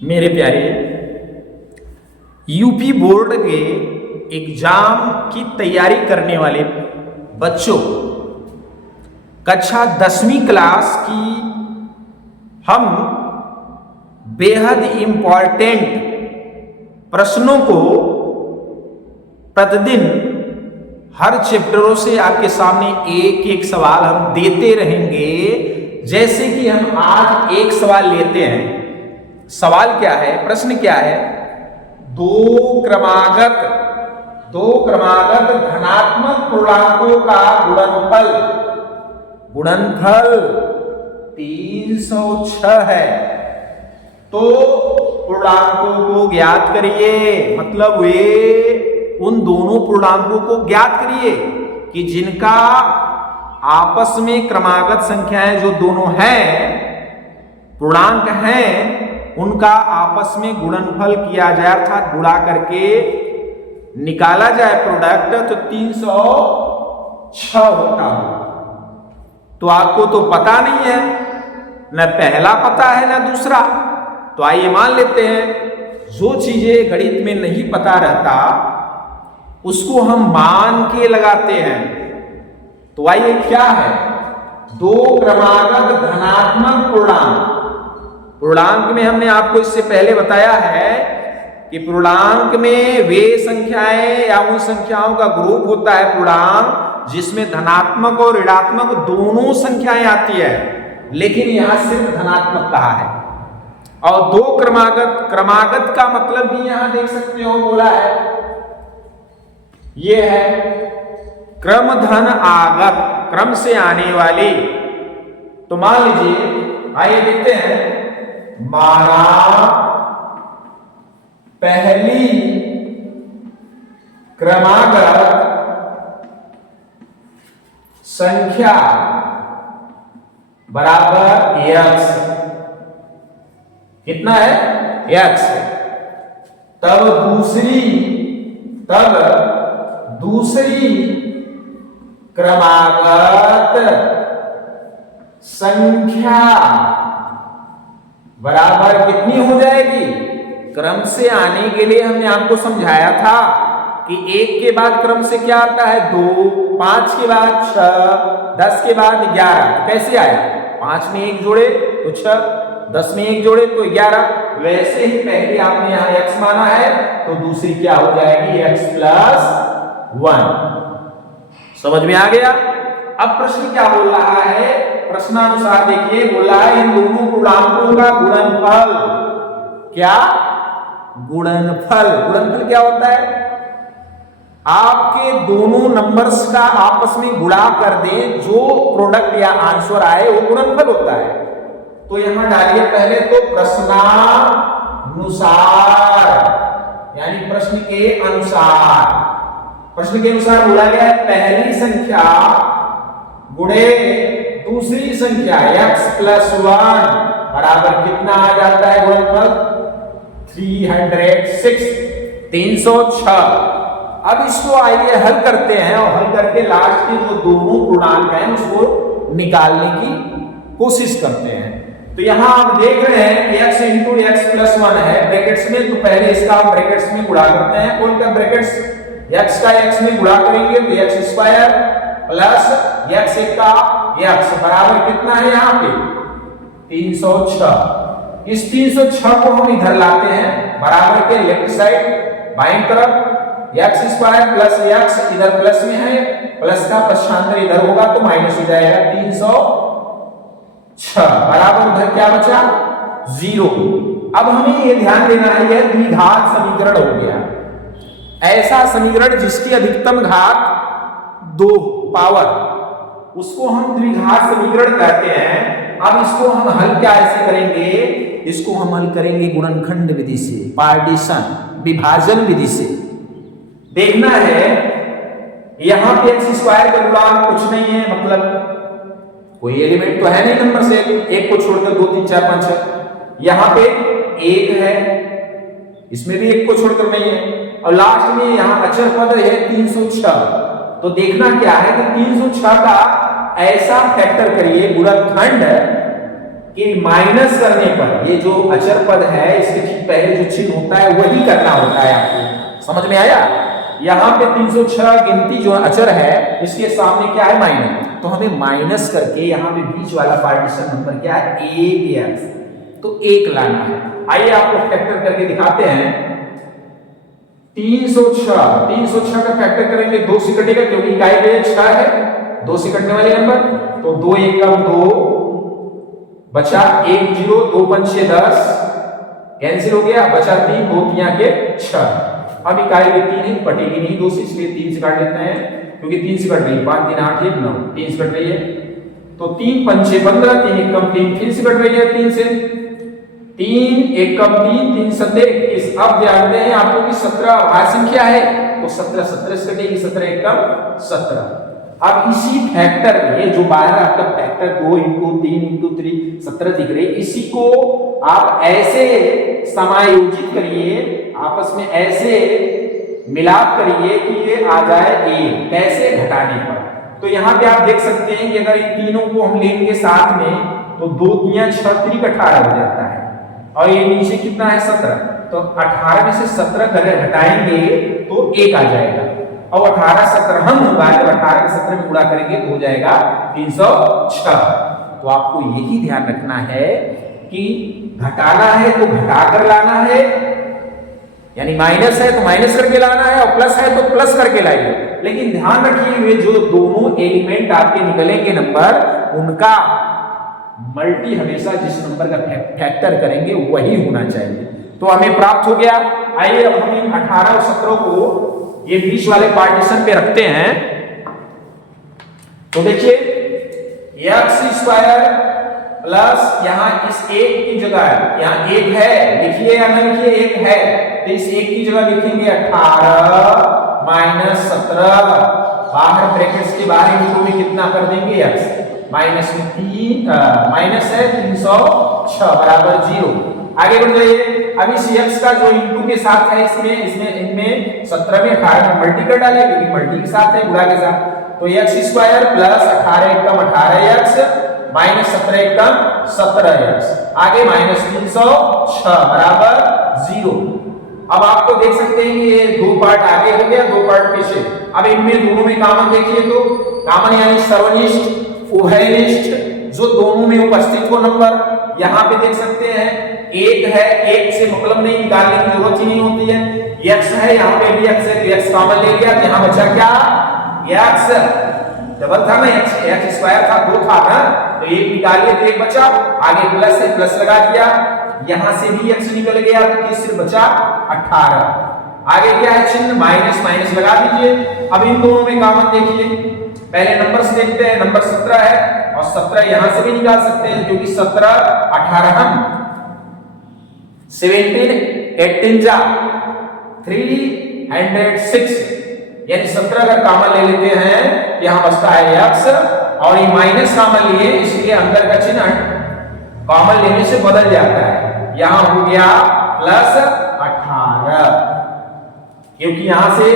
मेरे प्यारे UP board के एग्जाम की तैयारी करने वाले बच्चों, कक्षा 10वीं क्लास की हम बेहद इंपॉर्टेंट प्रश्नों को प्रतिदिन हर चैप्टरों से आपके सामने एक एक सवाल हम देते रहेंगे। जैसे कि हम आज एक सवाल लेते हैं। सवाल क्या है, प्रश्न क्या है? दो क्रमागत धनात्मक पूर्णांकों का गुणनफल 306 है, तो पूर्णांकों को ज्ञात करिए। मतलब वे उन दोनों पूर्णांकों को ज्ञात करिए कि जिनका आपस में क्रमागत संख्याएं जो दोनों हैं, पूर्णांक हैं, उनका आपस में गुणनफल किया जाए, अर्थात गुणा करके निकाला जाए प्रोडक्ट, तो 306 होता है। तो आपको तो पता नहीं है, न पहला पता है न दूसरा। तो आइए मान लेते हैं जो चीजें गणित में नहीं पता रहता उसको हम मान के लगाते हैं। तो आइए क्या है? दो क्रमागत धनात्मक पूर्णांक में हमने आपको इससे पहले बताया है कि पूर्णांक में वे संख्याएं या उन संख्याओं का ग्रुप होता है पूर्णांक जिसमें धनात्मक और ऋणात्मक दोनों संख्याएं आती है, लेकिन यहां सिर्फ धनात्मक कहा है। और दो क्रमागत का मतलब भी यहां देख सकते हो बोला है, यह है क्रम धन आगत, क्रम से आने वाली। तो मान लीजिए, आइए देखते हैं। माना पहली क्रमागत संख्या बराबर x, कितना है? x। तब दूसरी क्रमागत संख्या बराबर कितनी हो जाएगी? क्रम से आने के लिए हमने आपको समझाया था कि 1 के बाद क्रम से क्या आता है? 2, 5 के बाद 6, 10 के बाद 11। कैसे आया? 5 में 1 जोड़े तो 6, 10 में 1 जोड़े तो 11। वैसे ही पहले आपने यहां x माना है, तो दूसरी क्या हो जाएगी? x + 1। समझ में आ गया? अब प्रश्न क्या बोल रहा है? प्रश्नानुसार देखिए, बोला है इन दोनों पूर्णांकों का गुणनफल। क्या? गुणनफल क्या होता है? आपके दोनों नंबर्स का आपस में गुणा कर दें, जो प्रोडक्ट या आंसर आए वो गुणनफल होता है। तो यहां डालिए पहले तो प्रश्नानुसार, यानी प्रश्न के अनुसार। प्रश्न के अनुसार बोला गया है पहली संख्या गुणे दूसरी संख्या x + 1 बराबर कितना आ जाता है गुणनफल? 306। अब इसको आइए हल करते हैं, और हल करके लास्ट के जो दोनों पूर्णांक हैं उसको निकालने की कोशिश करते हैं। तो यहां आप देख रहे हैं x × x + 1 है ब्रैकेट्स में, तो पहले इसका हम ब्रैकेट्स में गुणा करते हैं। कौन का ब्रैकेट्स? x का x में गुणा करेंगे तो x² + x का x बराबर कितना है यहाँ पे? 306। इस 306 को हम इधर लाते हैं बराबर के लेफ्ट साइड बाईं तरफ। x² + x इधर प्लस में है, प्लस का पक्षांतर इधर होगा तो माइनस हो जाएगा। 306 बराबर उधर क्या बचा? 0। अब हमें ये ध्यान देना है, यह द्विघात समीकरण हो गया। ऐसा समीकरण जिसकी अधिकतम घात 2 पावर, उसको हम द्विघात समीकरण कहते हैं। अब इसको हम हल क्या ऐसे करेंगे? इसको हम हल करेंगे गुणनखंड विधि से, पार्टीशन विभाजन विधि से। देखना है यहां पे x² का गुणांक कुछ नहीं है, मतलब कोई एलिमेंट तो है नहीं नंबर से, 1 को छोड़कर 2, 3, 4, 5, 6। यहां पे 1 है, इसमें भी 1 को छोड़कर नहीं है, और लास्ट में यहां अचर पद है 306। तो देखना क्या है कि 306 का ऐसा फैक्टर करिए गुणनखंड कि माइनस करने पर ये जो अचर पद है इसके ठीक पहले जो चिन्ह होता है वही करना होता है। आपको समझ में आया? यहाँ पे 306 गिनती जो अचर है इसके सामने क्या है? माइनस। तो हमें माइनस करके यहाँ पे बीच वाला पार्टीशन नंबर क्या है? ए बी एक्स, तो एक लाना है। आइए आपको फैक्टर करके दिखाते हैं। 306 का फैक्टर करेंगे 2 से कटेगा क्योंकि इकाई में 6 है, 2 से कटने वाले नंबर। तो 2 1 कम 2 बचा 1 0, 2 5 6 10 कैंसिल हो गया, बचा 3, 2 3 के 6। अब इकाई में 3 है, कटेगी नहीं 2 से, इसलिए 3 से काट लेते हैं क्योंकि 3 से कट रही है। 5 3 8 1 9, 3 से कट रही है तो 3 5 6 15, 3 1 कम 3 फिर से कट रही है 3 से, 3 1 कम 3 3 7 21। अब जानते हैं आपको कि 17 भाज्य संख्या है तो 17 17 से कटेगी, 17 1 कम 17। अब इसी फैक्टर ये जो बाहर आपका फैक्टर 2 इंटू 3 इंटू 3 17 दिख रही है, इसी को आप ऐसे समायोजित करिए, आपस में ऐसे मिलाप करिए कि ये आ जाए ए। कैसे? घटाने पर। तो यहाँ पे आप देख सकते हैं कि अगर इन तीनों को हम लेंगे साथ में तो 2 3 6 3 18 हो जाता है और ये नीचे कितना है? 17। तो 18 में से 17 घटाएंगे तो 1 आ जाएगा और 18 17 हम होगा, जब 18 के 17 में गुणा करेंगे तो हो जाएगा 306। तो आपको यही ध्यान रखना है कि घटाना है तो घटाकर लाना है, यानी माइनस है तो माइनस करके लाना है और प्लस है तो प्लस करके लाइए। लेकिन ध्यान रखिए वे जो दोनों एलिमेंट आपके निकलेंगे नंबर, उनका मल्टी हमेशा जिस नंबर का फैक्टर करेंगे वही होना चाहिए। तो हमें प्राप्त हो गया। आइए अब हम 18 और 17 को ये बीच वाले पार्टीशन पे रखते हैं। तो देखिए एक्स स्क्वायर प्लस यहाँ इस एक की जगह यहाँ एक है, लिखिए या ना लिखिए, एक है तो इस एक की जगह लिखेंगे 18 माइनस 17, बाहर ब्रैकेट्स के बाहर इंटू में कितना कर देंगे x माइनस में 3 माइनस है 306 बराबर 0। आगे बढ़ जाइए। अब इस x का जो इंटू के साथ है इसमें इनमें 17 में 18 में मल्टी कर डालिए क्योंकि मल्टी के साथ है, गुणा के साथ। तो x स्क्वायर प्लस 18 एकम 18x माइनस 17 एकम 17x, आगे माइनस 306 बराबर 0। अब आपको देख सकते हैं कि ये 2 पार्ट आगे हो गया, 2 पार्ट पीछे। अब इनमें दोनों में कॉमन देखिए तो कॉमन यानी सर्वनिष्ठ उभयनिष्ठ जो दोनों में उपस्थित हो नंबर यहाँ पे देख सकते हैं एक है, एक से मतलब नहीं, निकालने की जरूरत ही नहीं होती है। x है, यहाँ पे भी x है तो x कॉमन ले लिया, यहाँ बचा क्या? x डबल था ना, x स्क्वायर था 2 था ना, तो एक निकालिए तो एक बचा, आगे प्लस है प्लस लगा दिया, यहां से भी x निकल गया तो सिर्फ बचा 18। आगे क्या है? चिन्ह माइनस माइनस लगा दीजिए। अब इन दोनों में कॉमन देखिए, पहले नंबर से देखते हैं। नंबर 17 है और 17 यहां से भी निकाल सकते हैं क्योंकि 17 18 हम 17 18 जा 306, यानी 17 का कॉमन ले लेते हैं, यहां बचता है x और ये माइनस कॉमन लिए इसलिए अंदर का चिन्ह कॉमन लेने से बदल जाता है, यहां हो गया प्लस 18 क्योंकि यहां से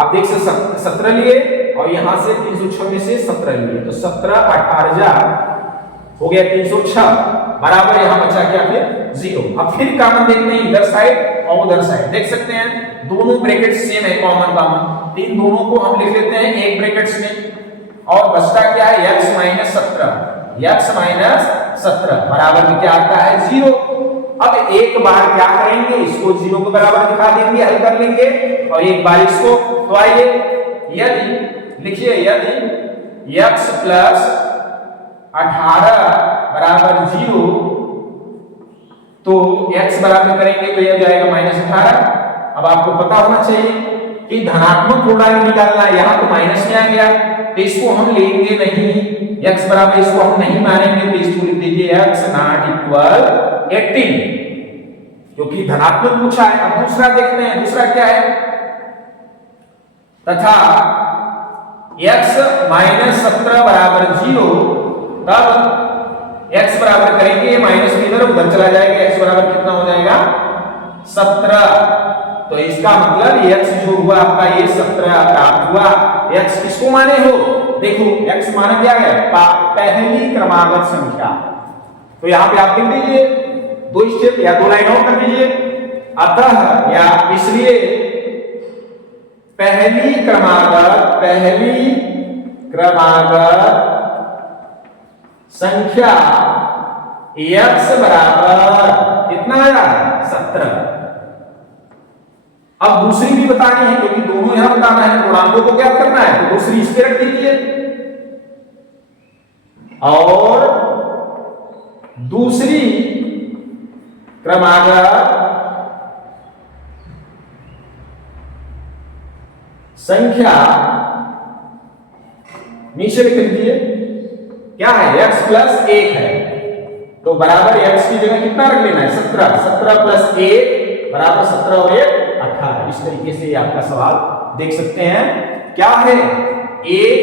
आप देख सकते 17 लिए और यहां से 306 में से 17 लिए तो 17 18 जा हो गया 306 बराबर यहां बचा क्या? फिर 0। अब फिर कॉमन देखते हैं इधर साइड और उधर साइड, देख सकते हैं दोनों ब्रैकेट सेम है, कॉमन कॉमन, इन दोनों को हम लिख लेते हैं एक ब्रैकेट्स में और बचता क्या है? x माइनस 17 बराबर में क्या आता है? 0। अब एक बार क्या करेंगे? इसको 0 के बराबर दिखा देंगे, हल कर लेंगे और एक बार इसको। तो आइए यदि लिखिए यदि x प्लस 18 बराबर 0 तो x बराबर करेंगे तो यह जाएगा माइनस 18। अब आपको पता होना चाहिए कि धनात्मक पूर्णांक निकालना है, यहां तो माइनस में आ गया तो इसको हम लेंगे नहीं, x बराबर इसको हम नहीं मानेंगे तो इसको लिख दीजिए x नॉट इक्वल 18 क्योंकि धनात्मक पूछा है। अब दूसरा देखते हैं, दूसरा क्या है? तथा x माइनस 17 बराबर 0 तब x बराबर करेंगे माइनस में इधर उधर चला जाएगा, x बराबर कितना हो जाएगा? 17। तो इसका मतलब x जो हुआ आपका ये 17 प्राप्त हुआ। x किसको माने हो? देखो x माना क्या गया? पहली क्रमागत संख्या, तो यहां पे आप लिख दीजिए 2 स्टेप या 2 लाइन और कर दीजिए। अतः या इसलिए पहली क्रमागत संख्या x बराबर कितना आया 17। अब दूसरी भी बतानी है क्योंकि दोनों यहां बताना है, पूर्णांकों को क्या करना है, तो दूसरी इस पे रख दीजिए और दूसरी क्रमागत संख्या नीचे लिख दीजिए क्या है x प्लस 1 है, तो बराबर x की जगह कितना रख लेना है 17। 17 प्लस 1 बराबर 17 और 1 18। इस तरीके से आपका सवाल देख सकते हैं। क्या है, एक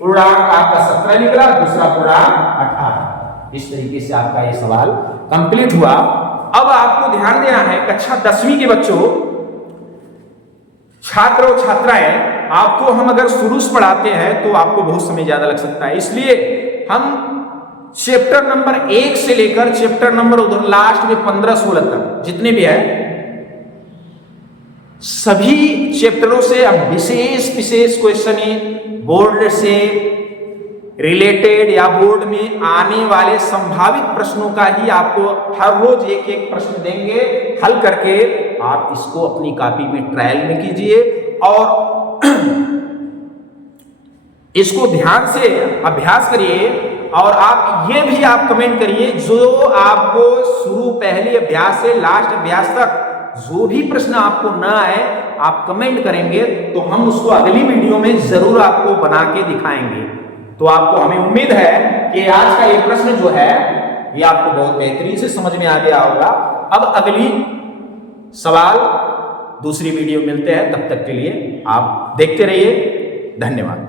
पूर्णांक आपका 17 निकला, दूसरा पूर्णांक 18। इस तरीके से आपका ये सवाल कंप्लीट हुआ। अब आपको ध्यान देना है कक्षा 10वीं के बच्चों, छात्र और छात्राएं, आपको हम अगर शुरू से पढ़ाते हैं तो आपको बहुत समय ज्यादा लग सकता है, इसलिए हम चैप्टर नंबर 1 से लेकर चैप्टर नंबर उधर लास्ट में 15-16 तक जितने भी है सभी चैप्टरों से हम विशेष क्वेश्चन बोर्ड से रिलेटेड या बोर्ड में आने वाले संभावित प्रश्नों का ही आपको हर रोज एक एक प्रश्न देंगे, हल करके आप इसको अपनी कॉपी में ट्रायल में कीजिए और इसको ध्यान से अभ्यास करिए। और आप ये भी आप कमेंट करिए जो आपको शुरू पहले अभ्यास से लास्ट अभ्यास तक जो भी प्रश्न आपको ना आए आप कमेंट करेंगे तो हम उसको अगली वीडियो में जरूर आपको बना के दिखाएंगे। तो आपको हमें उम्मीद है कि आज का ये प्रश्न जो है ये आपको बहुत बेहतरीन से समझ में आ गया होगा। अब अगली सवाल दूसरी वीडियो मिलते हैं, तब तक के लिए आप देखते रहिए। धन्यवाद।